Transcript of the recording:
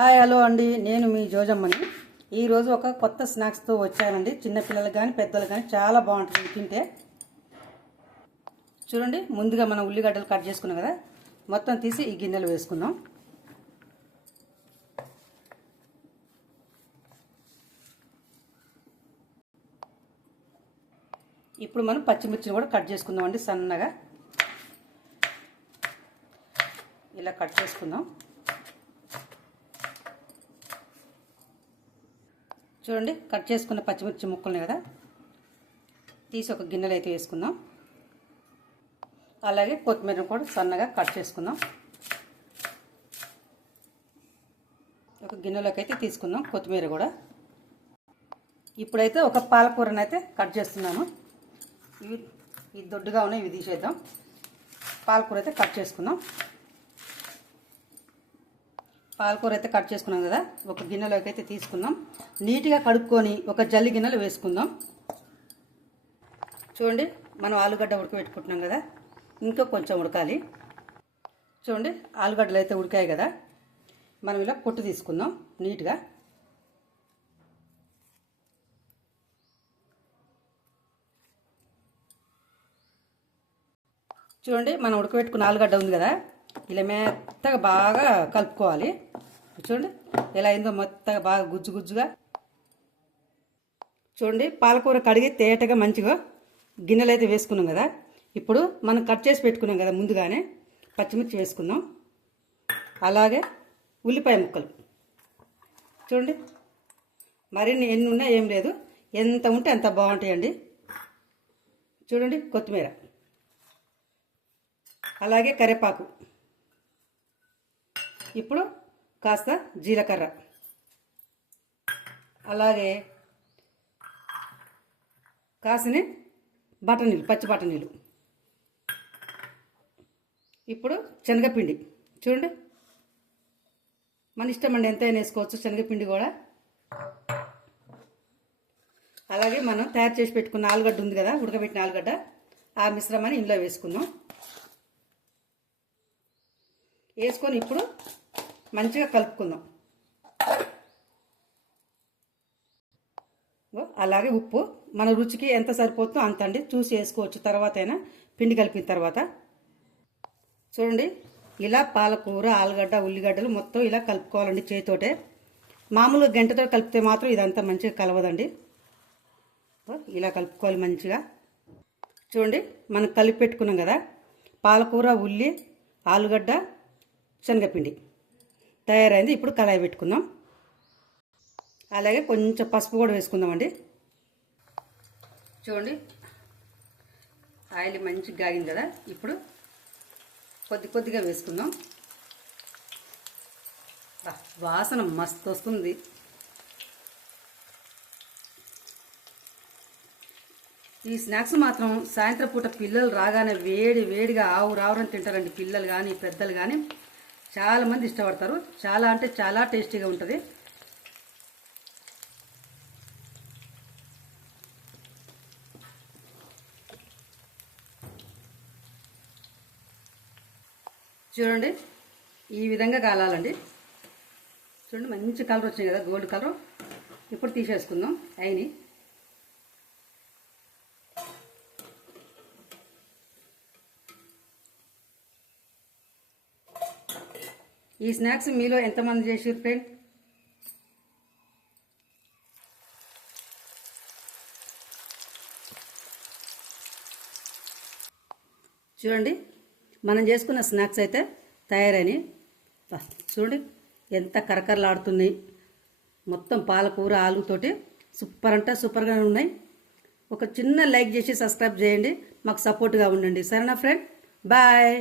Hi hello అండి, నేను మీ జోజమ్మని. ఈరోజు ఒక కొత్త స్నాక్స్తో వచ్చానండి. చిన్నపిల్లలకు కానీ పెద్దలకు కానీ చాలా బాగుంటుంది తింటే. చూడండి, ముందుగా మనం ఉల్లిగడ్డలు కట్ చేసుకున్నాం కదా, మొత్తం తీసి ఈ గిన్నెలు వేసుకుందాం. ఇప్పుడు మనం పచ్చిమిర్చిని కూడా కట్ చేసుకుందాం అండి. సన్నగా ఇలా కట్ చేసుకుందాం. చూడండి, కట్ చేసుకున్న పచ్చిమిర్చి ముక్కల్ని కదా తీసి ఒక గిన్నెలో అయితే వేసుకుందాం. అలాగే కొత్తిమీరను కూడా సన్నగా కట్ చేసుకుందాం. ఒక గిన్నెలోకి అయితే తీసుకుందాం కొత్తిమీర కూడా. ఇప్పుడైతే ఒక పాలకూరను అయితే కట్ చేస్తున్నాను. ఇవి దొడ్డుగా ఉన్నాయి, ఇవి తీసేద్దాం. పాలకూర అయితే కట్ చేసుకుందాం. పాలకూర అయితే కట్ చేసుకున్నాం కదా, ఒక గిన్నెలోకి అయితే తీసుకుందాం. నీట్గా కడుక్కొని ఒక జల్లి గిన్నెలో వేసుకుందాం. చూడండి, మనం ఆలుగడ్డ ఉడకబెట్టుకుంటున్నాం కదా, ఇంకా కొంచెం ఉడకాలి. చూడండి, ఆలుగడ్డలు అయితే ఉడికాయి కదా, మనం ఇలా పొట్టు తీసుకుందాం నీట్గా. చూడండి, మనం ఉడకబెట్టుకున్న ఆలుగడ్డ ఉంది కదా, ఇలా మెత్తగా బాగా కలుపుకోవాలి. చూడండి ఎలా అయిందో, మెత్తగా బాగా గుజ్జు గుజ్జుగా. చూడండి, పాలకూర కడిగి తేటగా మంచిగా గిన్నెలు అయితే వేసుకున్నాం కదా. ఇప్పుడు మనం కట్ చేసి పెట్టుకున్నాం కదా ముందుగానే, పచ్చిమిర్చి వేసుకుందాం. అలాగే ఉల్లిపాయ ముక్కలు. చూడండి, మరిన్ని ఎన్ని ఉన్నా ఏం లేదు, ఎంత ఉంటే అంత బాగుంటాయండి. చూడండి, కొత్తిమీర, అలాగే కరివేపాకు. ఇప్పుడు కాస్త జీలకర్ర, అలాగే కాసిన బఠానీలు, పచ్చి బఠానీలు. ఇప్పుడు శనగపిండి. చూడండి, మన ఇష్టం అండి, ఎంతైనా వేసుకోవచ్చు శనగపిండి కూడా. అలాగే మనం తయారు చేసి పెట్టుకున్న ఆలుగడ్డ ఉంది కదా, ఉడకబెట్టిన ఆలుగడ్డ, ఆ మిశ్రమాన్ని ఇందులో వేసుకుందాం. వేసుకొని ఇప్పుడు మంచిగా కలుపుకుందాం. అలాగే ఉప్పు మన రుచికి ఎంత సరిపోతుందో అంత అండి, చూసి వేసుకోవచ్చు తర్వాత అయినా, పిండి కలిపిన తర్వాత. చూడండి, ఇలా పాలకూర, ఆలుగడ్డ, ఉల్లిగడ్డలు మొత్తం ఇలా కలుపుకోవాలండి చేతితోటే. మామూలుగా గంటతో కలిపితే మాత్రం ఇదంతా మంచిగా కలవదండి. ఇలా కలుపుకోవాలి మంచిగా. చూడండి, మనం కలిపి పెట్టుకున్నాం కదా, పాలకూర, ఉల్లి, ఆలుగడ్డ, శనగపిండి తయారైంది. ఇప్పుడు కళాయి పెట్టుకుందాం. అలాగే కొంచెం పసుపు కూడా వేసుకుందామండి. చూడండి, ఆయిల్ మంచిగా కాగింది కదా, ఇప్పుడు కొద్ది కొద్దిగా వేసుకుందాం. వాసన మస్తు వస్తుంది. ఈ స్నాక్స్ మాత్రం సాయంత్రం పూట పిల్లలు రాగానే వేడి వేడిగా ఆవురావురని తింటారండి. పిల్లలు కానీ పెద్దలు కానీ చాలామంది ఇష్టపడతారు. చాలా అంటే చాలా టేస్టీగా ఉంటుంది. చూడండి, ఈ విధంగా కాలాలండి. చూడండి, మంచి కలర్ వచ్చింది కదా, గోల్డ్ కలర్. ఇప్పుడు తీసేసుకుందాం అయిని. ఈ స్నాక్స్ మీలో ఎంతమంది చేసారు ఫ్రెండ్? చూడండి, మనం చేసుకున్న స్నాక్స్ అయితే తయారైనవి. చూడండి ఎంత కరకరలాడుతున్నాయి. మొత్తం పాలకూర, ఆలుతోటి సూపర్ అంటే సూపర్గా ఉన్నాయి. ఒక చిన్న లైక్ చేసి సబ్స్క్రైబ్ చేయండి, మాకు సపోర్ట్గా ఉండండి. సరేనా ఫ్రెండ్? బాయ్.